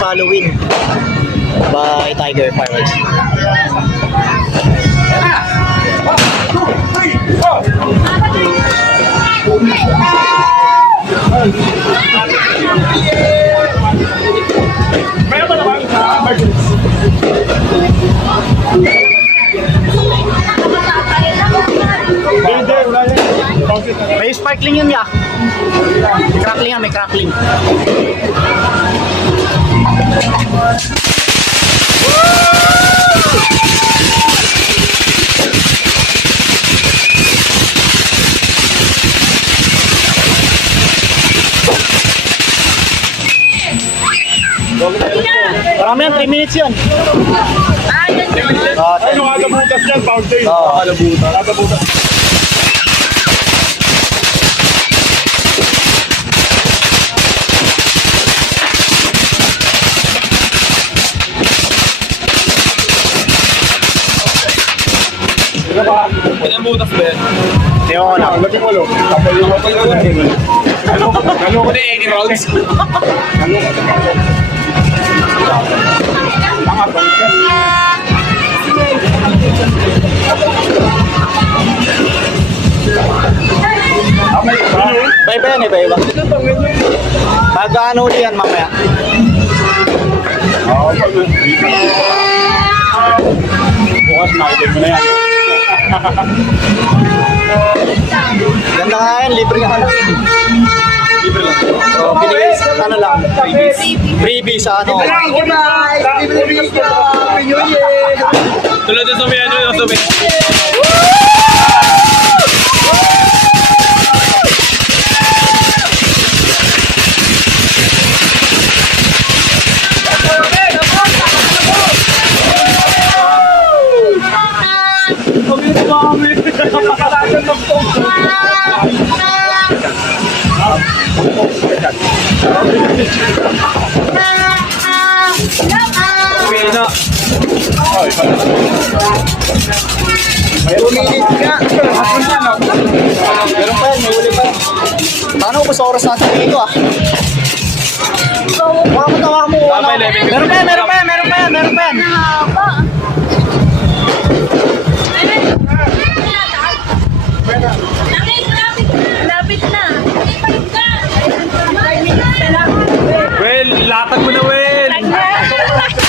sa Halloween by Tiger Fireworks. May sparkling yun ya. May crackling yan, may crackling. Marami yan, 3 minutes yun. Ay, yung agabutas yan, fountain. Agabutas. Ilang butas ba yan? Hindi ko alam. Labing ulo. Ano ko na 80 rounds? Iba yan, iba. Pag-ano ulit yan mamaya. Bukas nakitay mo na yan. Ganda nga yan, libre nga lang. Libre lang. So, binigay sa ano lang, freebie sa ano. Tulad na sumi, ano yung sumi? May umilit nga. Meron pa yan, may uli pa yan. Paano ko sa oras natin dito ah? Tawa mo. Meron pa yan. Lapit na. Well, latag mo na, Well.